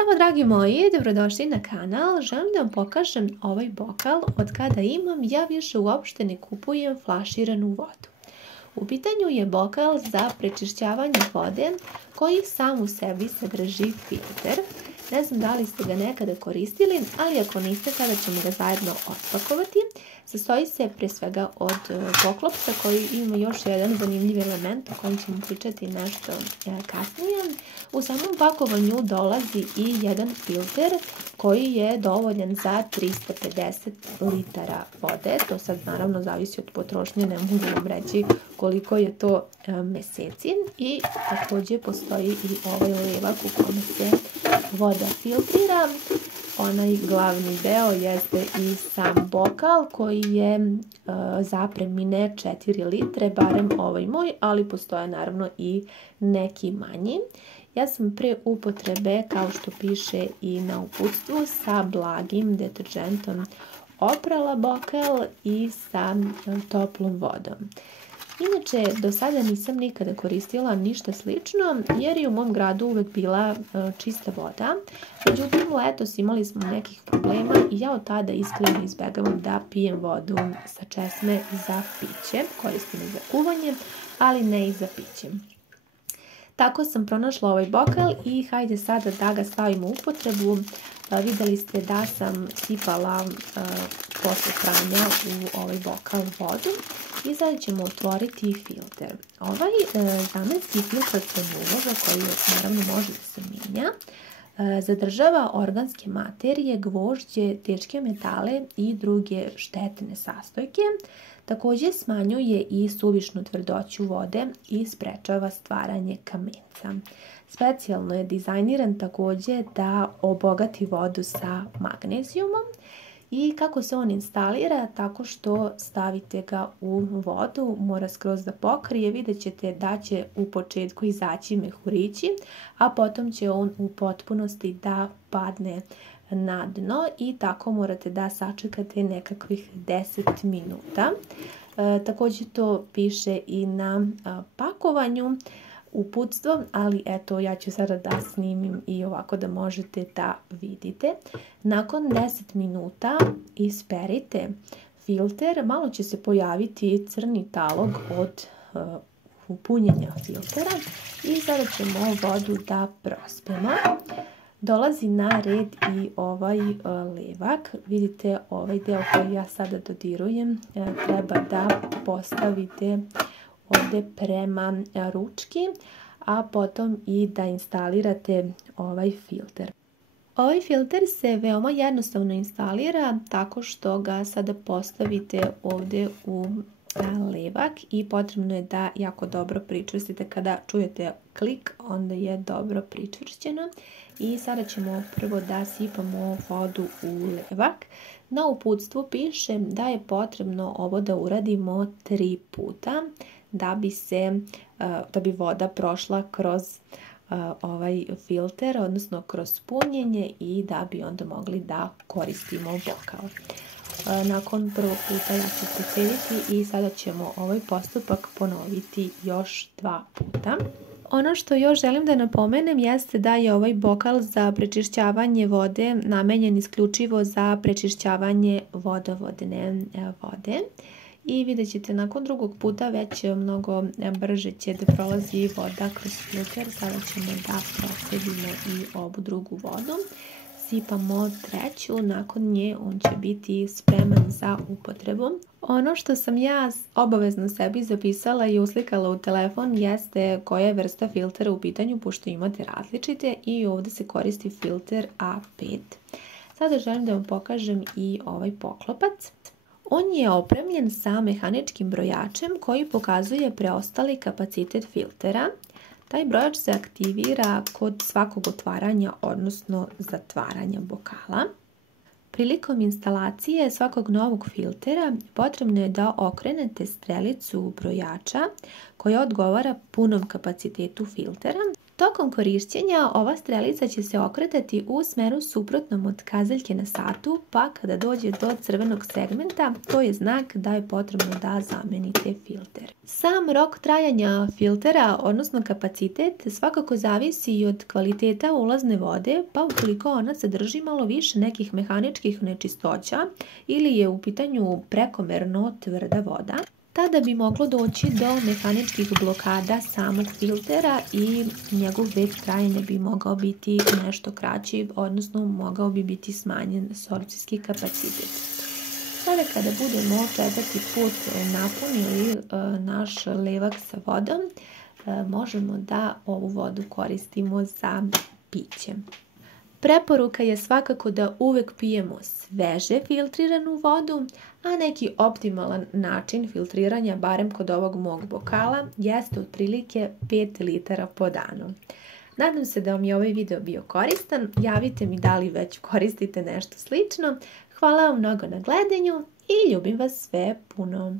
Zdravo dragi moji, dobrodošli na kanal. Želim da vam pokažem ovaj bokal. Od kada imam, ja više uopšte ne kupujem flaširanu vodu. U pitanju je bokal za prečišćavanje vode koji sam u sebi sadrži filter. Ne znam da li ste ga nekada koristili, ali ako niste, sada ćemo ga zajedno otpakovati. Sastoji se pre svega od poklopca koji ima još jedan zanimljiv element o kojem ćemo pričati nešto kasnije. U samom pakovanju dolazi i jedan filter koji je dovoljan za 350 litara vode. To sad naravno zavisi od potrošnje, ne mogu vam reći koliko je to meseci. I također postoji i ovaj levak u kome se voda filtrira. Onaj glavni deo jeste i sam bokal koji je za premine 4 litre, barem ovaj moj, ali postoje naravno i neki manji. Ja sam pre upotrebe, kao što piše i na uputstvu, sa blagim deterđentom oprala bokal i sa toplom vodom. Inače, do sada nisam nikada koristila ništa slično, jer je u mom gradu uvek bila čista voda. Međutim, letos imali smo nekih problema i ja od tada iskreno izbegavam da pijem vodu sa česme za piće. Koristim i za kuvanje, ali ne i za piće. Tako sam pronašla ovaj bokal i hajde sada da ga stavimo u upotrebu. Videli ste da sam sipala posle pranja u ovaj bokal vodu i sada ćemo otvoriti filter. Ovaj zamenski filter Cenuloza, koji naravno može da se mijenja, zadržava organske materije, gvožđe, teške metale i druge štetne sastojke. Također smanjuje i suvišnu tvrdoću vode i sprečava stvaranje kamenca. Specijalno je dizajniran također da obogati vodu sa magnezijumom. I kako se on instalira? Tako što stavite ga u vodu, mora skroz da pokrije, vidjet ćete da će u početku izaći mehurići, a potom će on u potpunosti da padne na dno i tako morate da sačekate nekakvih 10 minuta. Također to piše i na pakovanju uputstvo, ali eto ja ću sada da snimim i ovako da možete da vidite. Nakon 10 minuta isperite filter, malo će se pojaviti crni talog od punjenja filtera i sada ćemo vodu da prospemo. Dolazi na red i ovaj levak. Vidite ovaj deo koji ja sada dodirujem treba da postavite ovdje prema ručki, a potom i da instalirate ovaj filter. Ovaj filter se veoma jednostavno instalira tako što ga sada postavite ovdje u levak i potrebno je da jako dobro pričvrstite. Kada čujete klik, onda je dobro pričvršćeno. I sada ćemo prvo da sipamo vodu u levak. Na uputstvu piše da je potrebno ovo da uradimo 3 puta da bi voda prošla kroz ovaj filter, odnosno kroz punjenje i da bi onda mogli da koristimo bokal. Nakon prvog puta ja ću procediti i sada ćemo ovaj postupak ponoviti još 2 puta. Ono što još želim da napomenem jeste da je ovaj bokal za prečišćavanje vode namenjen isključivo za prečišćavanje vodovodne vode. I vidjet ćete nakon drugog puta već mnogo brže će da prolazi voda kroz filter. Sada ćemo da procedimo i ovu drugu vodu. Sipamo treću, nakon nje on će biti spreman za upotrebu. Ono što sam ja obavezno sebi zapisala i uslikala u telefon jeste koja je vrsta filtera u pitanju, pošto imate različite i ovdje se koristi filter A5. Sada želim da vam pokažem i ovaj poklopac. On je opremljen sa mehaničkim brojačem koji pokazuje preostali kapacitet filtera. Taj brojač se aktivira kod svakog otvaranja, odnosno zatvaranja bokala. Prilikom instalacije svakog novog filtera potrebno je da okrenete strelicu brojača koja odgovara punom kapacitetu filtera. Tokom korišćenja ova strelica će se okretati u smeru suprotnom od kazaljke na satu, pa kada dođe do crvenog segmenta, to je znak da je potrebno da zamenite filter. Sam rok trajanja filtera, odnosno kapacitet, svakako zavisi i od kvaliteta ulazne vode, pa ukoliko ona sadrži malo više nekih mehaničkih nečistoća ili je u pitanju prekomerno tvrda voda, tada bi moglo doći do mehaničkih blokada samog filtera i njegov vek trajanja bi mogao biti nešto kraći, odnosno mogao bi biti smanjen sorpcijski kapacitet. Sada kada budemo 4. put napunili naš levak sa vodom, možemo da ovu vodu koristimo za piće. Preporuka je svakako da uvek pijemo sveže filtriranu vodu, a neki optimalan način filtriranja, barem kod ovog mog bokala, jeste otprilike 5 litara po danu. Nadam se da vam je ovaj video bio koristan, javite mi da li već koristite nešto slično. Hvala vam mnogo na gledanju i ljubim vas sve puno.